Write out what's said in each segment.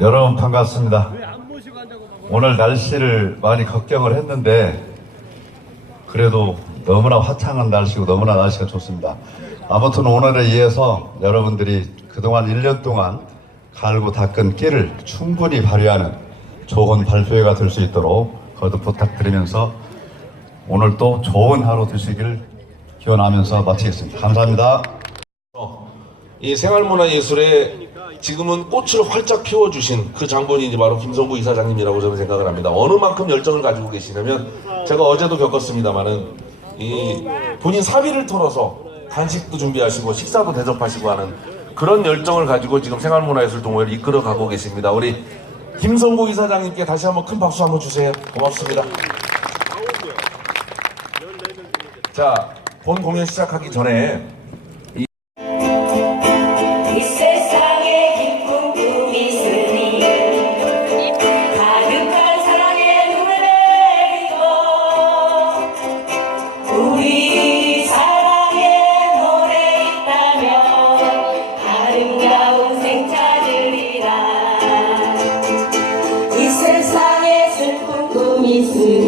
여러분 반갑습니다. 오늘 날씨를 많이 걱정을 했는데 그래도 너무나 화창한 날씨고 너무나 날씨가 좋습니다. 아무튼 오늘에 의해서 여러분들이 그동안 1년 동안 갈고 닦은 끼를 충분히 발휘하는 좋은 발표회가 될 수 있도록 거듭 부탁드리면서 오늘 또 좋은 하루 되시길 기원하면서 마치겠습니다. 감사합니다. 이 생활문화예술에 지금은 꽃을 활짝 피워주신 그 장본인이 바로 김성구 이사장님이라고 저는 생각을 합니다. 어느 만큼 열정을 가지고 계시냐면 제가 어제도 겪었습니다만은 이 본인 사비를 털어서 간식도 준비하시고 식사도 대접하시고 하는 그런 열정을 가지고 지금 생활문화예술 동호회를 이끌어 가고 계십니다. 우리 김성구 이사장님께 다시 한번 큰 박수 한번 주세요. 고맙습니다. 자, 본 공연 시작하기 전에 me.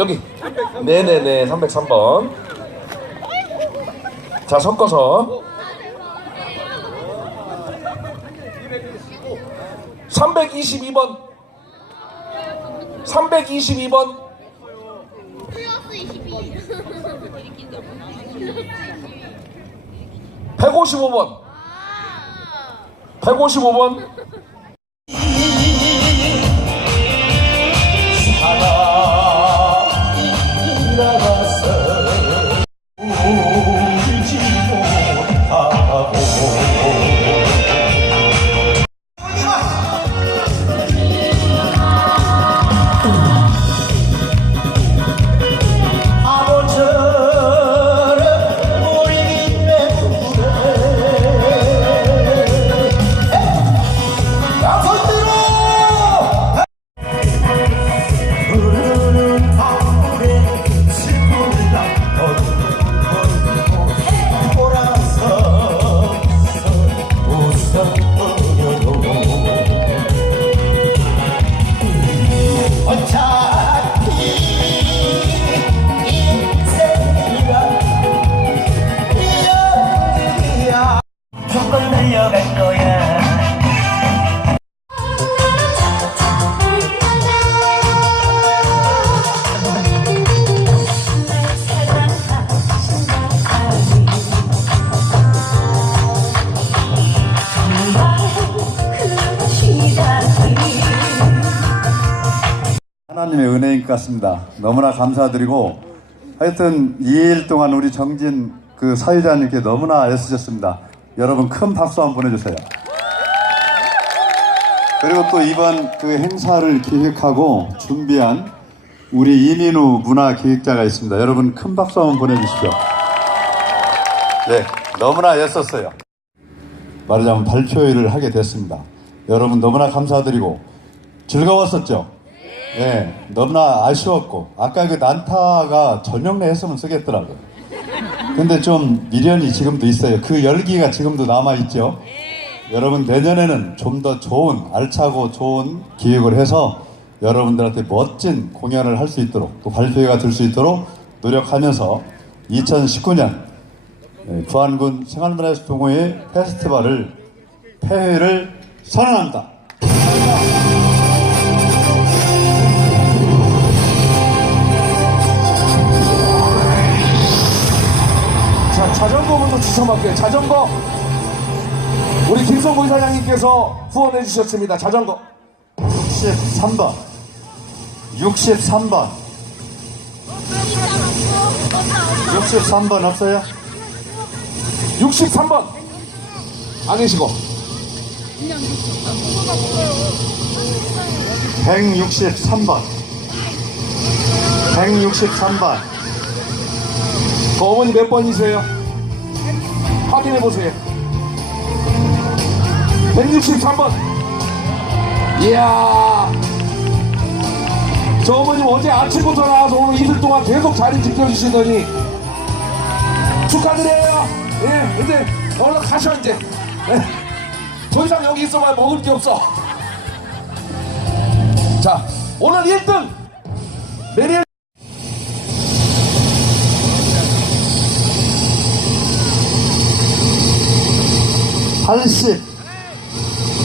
여기. 네네네 303번. 자 섞어서. 322번. 322번. 플러스 22. 155번 155번 같습니다. 너무나 감사드리고 하여튼 2일 동안 우리 정진 그 사회자님께 너무나 애쓰셨습니다. 여러분 큰 박수 한번 보내주세요. 그리고 또 이번 그 행사를 기획하고 준비한 우리 이민우 문화 기획자가 있습니다. 여러분 큰 박수 한번 보내주십시오. 네, 너무나 애썼어요. 말하자면 발표회를 하게 됐습니다. 여러분 너무나 감사드리고 즐거웠었죠? 네, 너무나 아쉬웠고 아까 그 난타가 전용내 했으면 쓰겠더라고요. 근데 좀 미련이 지금도 있어요. 그 열기가 지금도 남아 있죠. 여러분 내년에는 좀 더 좋은 알차고 좋은 기획을 해서 여러분들한테 멋진 공연을 할 수 있도록 또 발표회가 될 수 있도록 노력하면서 2019년 부안군 생활문화예술 동호회 페스티벌을 폐회를 선언합니다. 자 자전거부터 추첨할게요 자전거 우리 김성구 이사장님께서 후원해 주셨습니다 자전거 63번 63번 63번 없어요? 63번 안 계시고 163번. 163번. 그 어머니 몇 번이세요? 확인해 보세요. 163번. 이야. 저 어머님 어제 아침부터 나와서 오늘 이틀 동안 계속 자리 지켜주시더니 축하드려요. 예 이제 얼른 가셔 이제. 예. 더 이상 여기 있어봐야 먹을 게 없어. 자 오늘 1등. 메리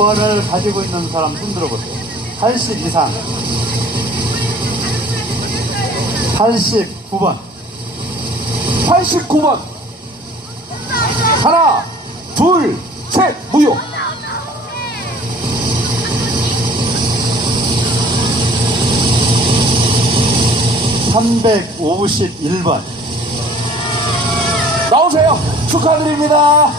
번을 가지고 있는 사람 손 들어보세요. 80 이상. 89번. 89번 하나 둘 셋 무효 삼백오십일 번 나오세요 축하드립니다